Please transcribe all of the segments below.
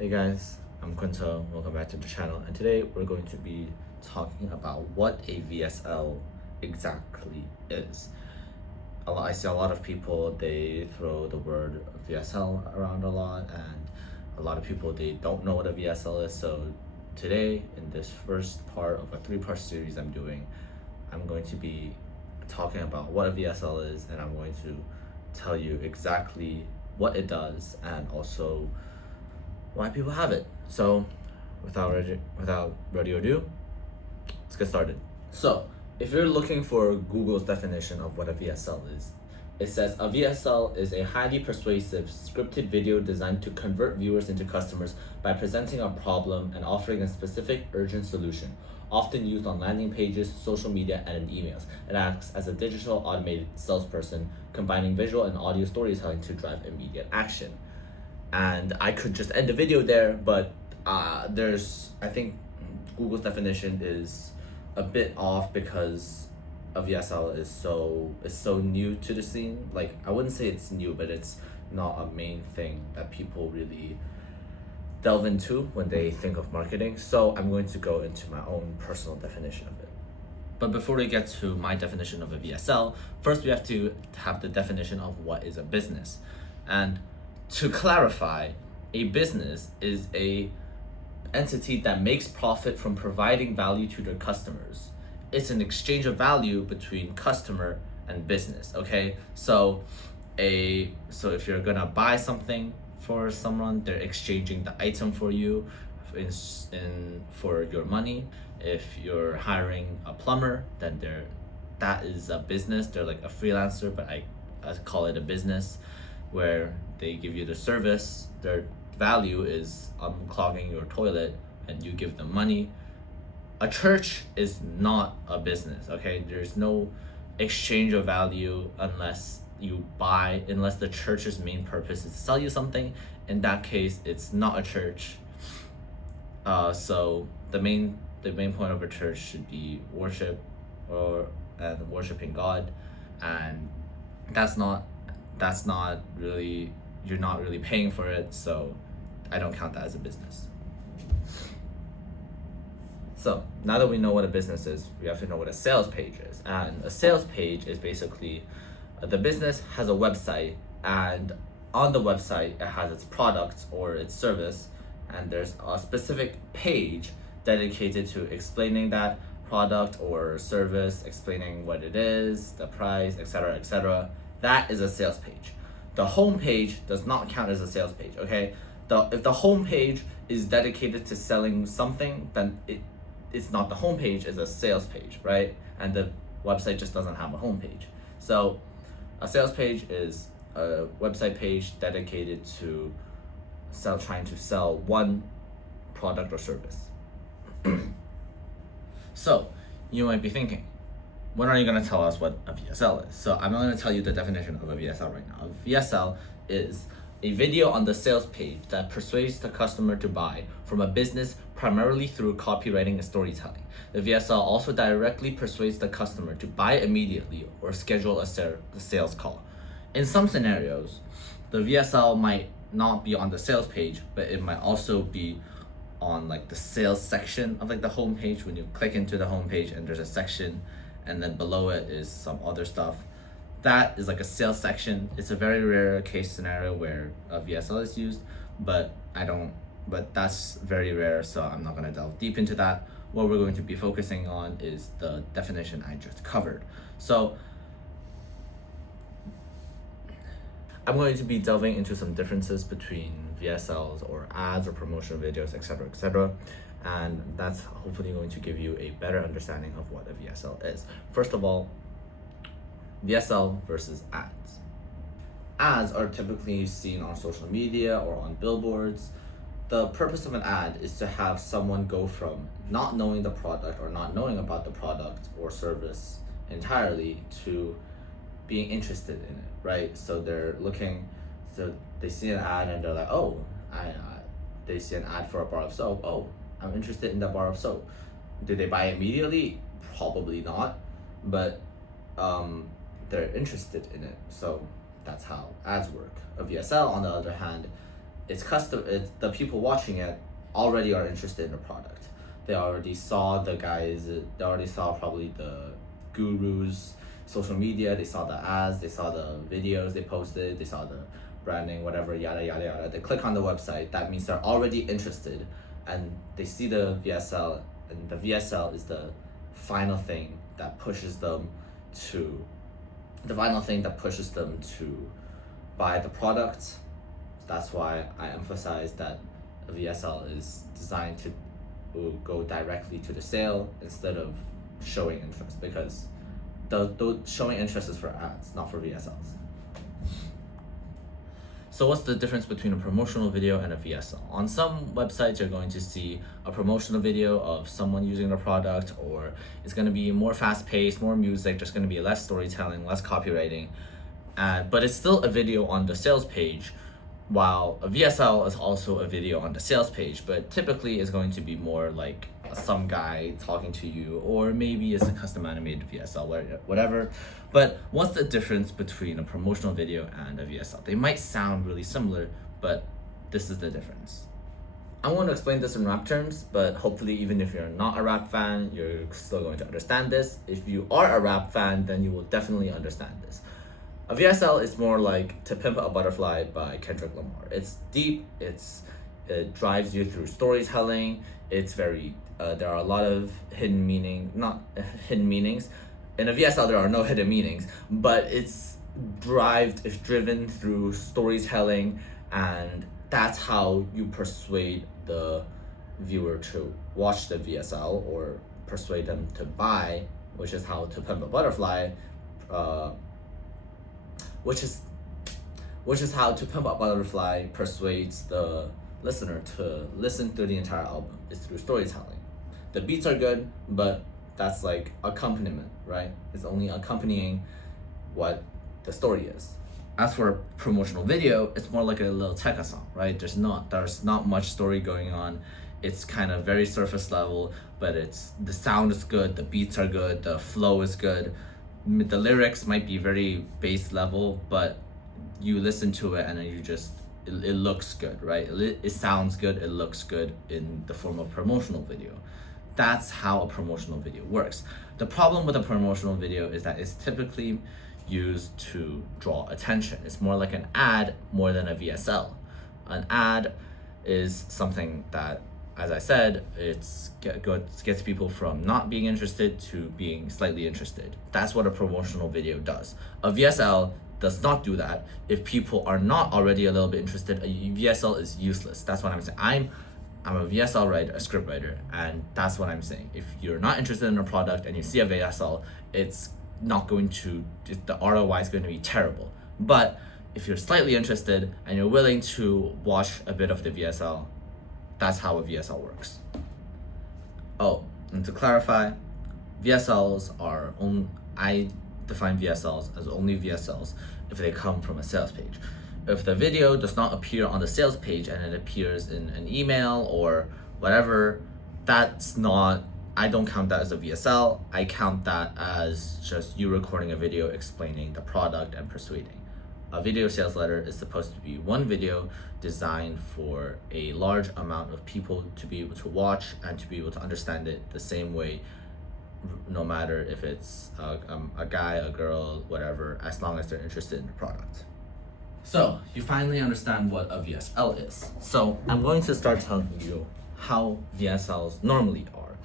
Hey guys, I'm Quinto. Welcome back to the channel, and today we're going to be talking about what a VSL exactly is. I see a lot of people, they throw the word VSL around a lot, and a lot of people, they don't know what a VSL is. So today, in this first part of a 3-part series I'm doing, I'm going to be talking about what a VSL is, and I'm going to tell you exactly what it does and also why people have it. So without ready ado, let's get started. So if you're looking for Google's definition of what a VSL is, it says a VSL is a highly persuasive scripted video designed to convert viewers into customers by presenting a problem and offering a specific urgent solution, often used on landing pages, social media, and in emails. It acts as a digital automated salesperson, combining visual and audio storytelling to drive immediate action. And I could just end the video there, but I think Google's definition is a bit off because a VSL is so new to the scene. Like, I wouldn't say it's new, but it's not a main thing that people really delve into when they think of marketing. So I'm going to go into my own personal definition of it. But before we get to my definition of a VSL, first we have to have the definition of what is a business. And to clarify, a business is a entity that makes profit from providing value to their customers. It's an exchange of value between customer and business, okay? So if you're gonna buy something for someone, they're exchanging the item for you for your money. If you're hiring a plumber, then that is a business. They're like a freelancer, but I call it a business, where they give you the service. Their value is unclogging your toilet and you give them money. A church is not a business, okay? There's no exchange of value unless the church's main purpose is to sell you something. In that case, it's not a church. So the main point of a church should be worship and worshiping God, and that's not really, you're not really paying for it, so I don't count that as a business. So now that we know what a business is, we have to know what a sales page is. And a sales page is basically the business has a website, and on the website it has its product or its service, and there's a specific page dedicated to explaining that product or service, explaining what it is, the price, etc., etc. That is a sales page. The home page does not count as a sales page, okay? If the home page is dedicated to selling something, then it's not the home page, it's a sales page, right? And the website just doesn't have a home page. So a sales page is a website page dedicated to trying to sell one product or service. So you might be thinking, when are you going to tell us what a VSL is? So I'm going to tell you the definition of a VSL right now. A VSL is a video on the sales page that persuades the customer to buy from a business primarily through copywriting and storytelling. The VSL also directly persuades the customer to buy immediately or schedule a sales call. In some scenarios, the VSL might not be on the sales page, but it might also be on like the sales section of like the homepage. When you click into the homepage and there's a section, and then below it is some other stuff, that is like a sales section. It's a very rare case scenario where a VSL is used, but that's very rare, so I'm not going to delve deep into that. What we're going to be focusing on is the definition I just covered. So I'm going to be delving into some differences between VSLs or ads or promotional videos, etc., and that's hopefully going to give you a better understanding of what a VSL is. First of all, VSL versus ads. Ads are typically seen on social media or on billboards. The purpose of an ad is to have someone go from not knowing the product or not knowing about the product or service entirely to being interested in it, right? So they see an ad and they're like, oh, they see an ad for a bar of soap. Oh, I'm interested in that bar of soap. Did they buy immediately? Probably not, but they're interested in it. So that's how ads work. A VSL, on the other hand, it's the people watching it already are interested in the product. They already saw the guys, they already saw probably the gurus social media, they saw the ads, they saw the videos they posted, they saw the branding, whatever, yada yada yada. They click on the website, that means they're already interested, and they see the VSL, and the VSL is the final thing that pushes them to buy the product. That's why I emphasize that a VSL is designed to go directly to the sale instead of showing interest, because the showing interest is for ads, not for VSLs. So what's the difference between a promotional video and a VSL? On some websites, you're going to see a promotional video of someone using the product, or it's going to be more fast-paced, more music, there's going to be less storytelling, less copywriting, but it's still a video on the sales page, while a VSL is also a video on the sales page, but typically it's going to be more like some guy talking to you, or maybe it's a custom animated VSL, whatever. But what's the difference between a promotional video and a VSL? They might sound really similar, but this is the difference. I want to explain this in rap terms, but hopefully even if you're not a rap fan, you're still going to understand this. If you are a rap fan, then you will definitely understand this. A VSL is more like To Pimp a Butterfly by Kendrick Lamar. It's deep, it drives you through storytelling, it's very, there are a lot of hidden meanings. In a VSL there are no hidden meanings, but it's driven through storytelling, and that's how you persuade the viewer to watch the VSL or persuade them to buy, which is how To Pimp a Butterfly, which is how To Pimp a Butterfly persuades the listener to listen through the entire album. It's through storytelling. The beats are good, but that's like accompaniment, right? It's only accompanying what the story is. As for a promotional video, it's more like a little tech song, right? There's not much story going on. It's kind of very surface level, but the sound is good, the beats are good, the flow is good. The lyrics might be very base level, but you listen to it and then it looks good, right? It sounds good, it looks good in the form of promotional video. That's how a promotional video works. The problem with a promotional video is that it's typically used to draw attention. It's more like an ad more than a VSL. An ad is something that, as I said, it gets people from not being interested to being slightly interested. That's what a promotional video does. A VSL does not do that. If people are not already a little bit interested, a VSL is useless. That's what I'm saying. I'm a VSL a script writer, and that's what I'm saying. If you're not interested in a product and you see a VSL, the ROI is going to be terrible. But if you're slightly interested and you're willing to watch a bit of the VSL, that's how a VSL works. Oh, and to clarify, I define VSLs as only VSLs if they come from a sales page. If the video does not appear on the sales page and it appears in an email or whatever, I don't count that as a VSL. I count that as just you recording a video explaining the product and persuading. A video sales letter is supposed to be one video designed for a large amount of people to be able to watch and to be able to understand it the same way, no matter if it's a guy, a girl, whatever, as long as they're interested in the product. So you finally understand what a VSL is. So I'm going to start telling you how VSLs normally are.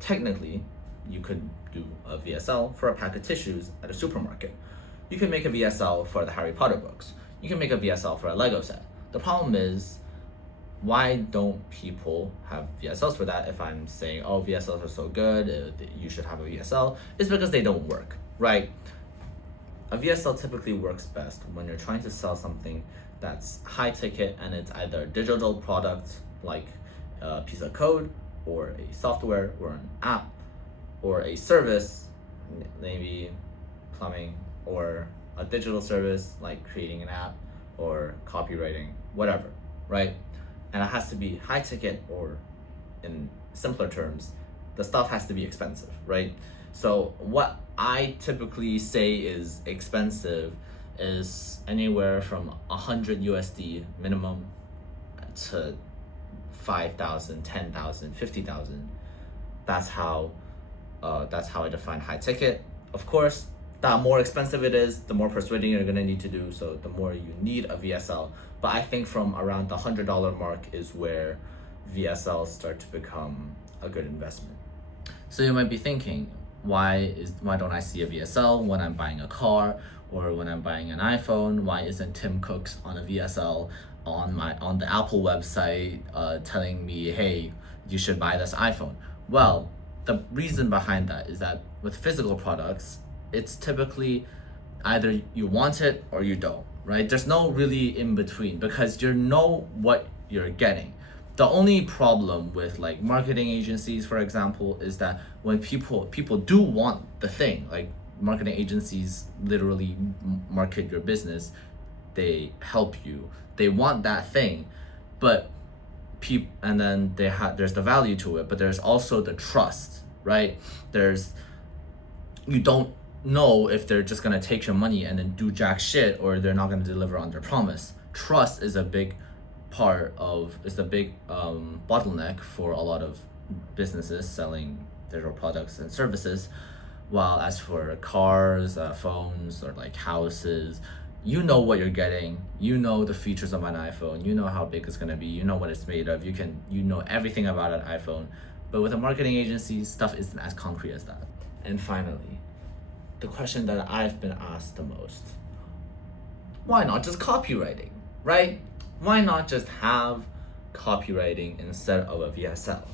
Technically, you could do a VSL for a pack of tissues at a supermarket. You can make a VSL for the Harry Potter books. You can make a VSL for a Lego set. The problem is, why don't people have VSLs for that? If I'm saying, oh, VSLs are so good, you should have a VSL, it's because they don't work, right? A VSL typically works best when you're trying to sell something that's high ticket and it's either a digital product like a piece of code or a software or an app or a service, maybe plumbing, or a digital service like creating an app or copywriting, whatever, right? And it has to be high ticket, or in simpler terms, the stuff has to be expensive, right? So what I typically say is expensive is anywhere from 100 USD minimum to 5,000, 10,000, 50,000. That's how I define high ticket. Of course, the more expensive it is, the more persuading you're gonna need to do, so the more you need a VSL. But I think from around the $100 mark is where VSLs start to become a good investment. So you might be thinking, why don't I see a VSL when I'm buying a car or when I'm buying an iPhone? Why isn't Tim Cook's on a VSL on the Apple website telling me, hey, you should buy this iPhone? Well, the reason behind that is that with physical products, it's typically either you want it or you don't, right? There's no really in between because you know what you're getting. The only problem with like marketing agencies, for example, is that when people do want the thing, like marketing agencies literally market your business, they help you, they want that thing, but and then there's the value to it, but there's also the trust, right? You don't know if they're just gonna take your money and then do jack shit, or they're not gonna deliver on their promise. Trust is a big bottleneck for a lot of businesses selling digital products and services. While as for cars, phones, or like houses, you know what you're getting, you know the features of an iPhone, you know how big it's gonna be, you know what it's made of, you know everything about an iPhone. But with a marketing agency, stuff isn't as concrete as that. And finally, the question that I've been asked the most: why not just copywriting, right? Why not just have copywriting instead of a VSL?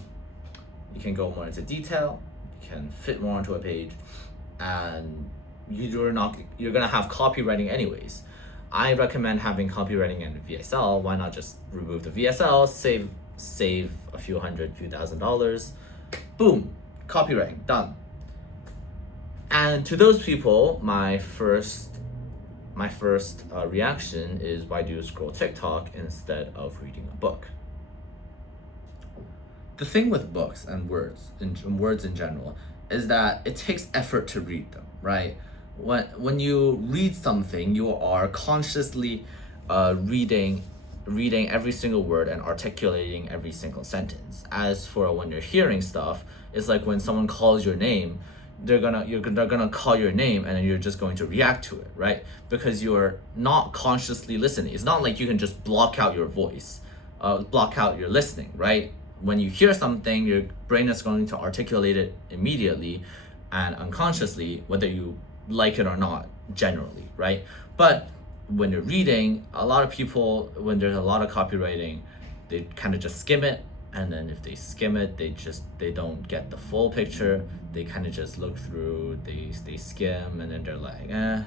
You can go more into detail, you can fit more onto a page, and you're gonna have copywriting anyways. I recommend having copywriting in VSL. Why not just remove the VSL, save a few $1,000, boom, copywriting done. And to those people, my first reaction is, why do you scroll TikTok instead of reading a book? The thing with books and words in general is that it takes effort to read them, right? When you read something, you are consciously reading every single word and articulating every single sentence. As for when you're hearing stuff, it's like when someone calls your name, they're gonna call your name and then you're just going to react to it, right? Because you're not consciously listening. It's not like you can just block out your voice, block out your listening, right? When you hear something, your brain is going to articulate it immediately and unconsciously, whether you like it or not, generally, right? But when you're reading, a lot of people, when there's a lot of copywriting, they kind of just skim it, and then if they skim it, they don't get the full picture. They kind of just look through, they skim, and then they're like, I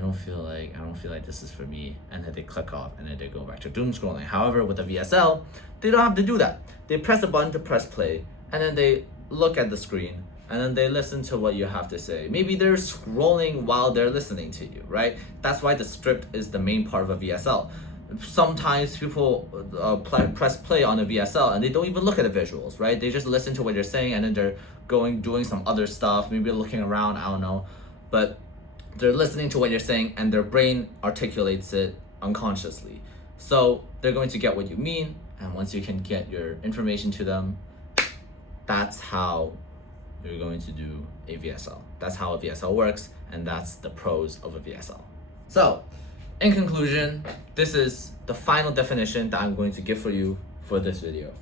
don't feel like this is for me, and then they click off and then they go back to doom scrolling. However, with a VSL, they don't have to do that. They press a button to press play, and then they look at the screen, and then they listen to what you have to say. Maybe they're scrolling while they're listening to you, right? That's why the script is the main part of a VSL. Sometimes people press play on a VSL and they don't even look at the visuals, right? They just listen to what you're saying, and then they're doing some other stuff, maybe looking around, I don't know. But they're listening to what you're saying and their brain articulates it unconsciously. So they're going to get what you mean, and once you can get your information to them, that's how you're going to do a VSL. That's how a VSL works, and that's the pros of a VSL. So, in conclusion, this is the final definition that I'm going to give for you for this video.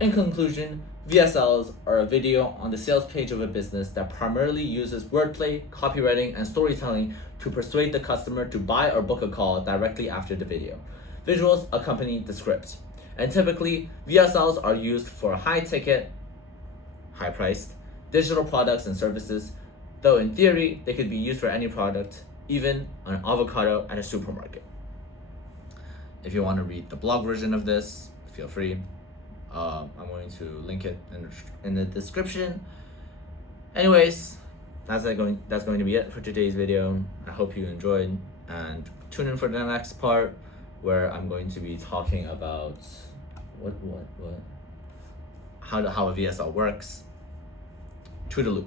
In conclusion, VSLs are a video on the sales page of a business that primarily uses wordplay, copywriting, and storytelling to persuade the customer to buy or book a call directly after the video. Visuals accompany the script. And typically, VSLs are used for high-ticket, high-priced digital products and services, though in theory, they could be used for any product, even an avocado at a supermarket. If you want to read the blog version of this, feel free. I'm going to link it in the description. Anyways, that's going to be it for today's video. I hope you enjoyed, and tune in for the next part where I'm going to be talking about how a VSL works. Toodaloo.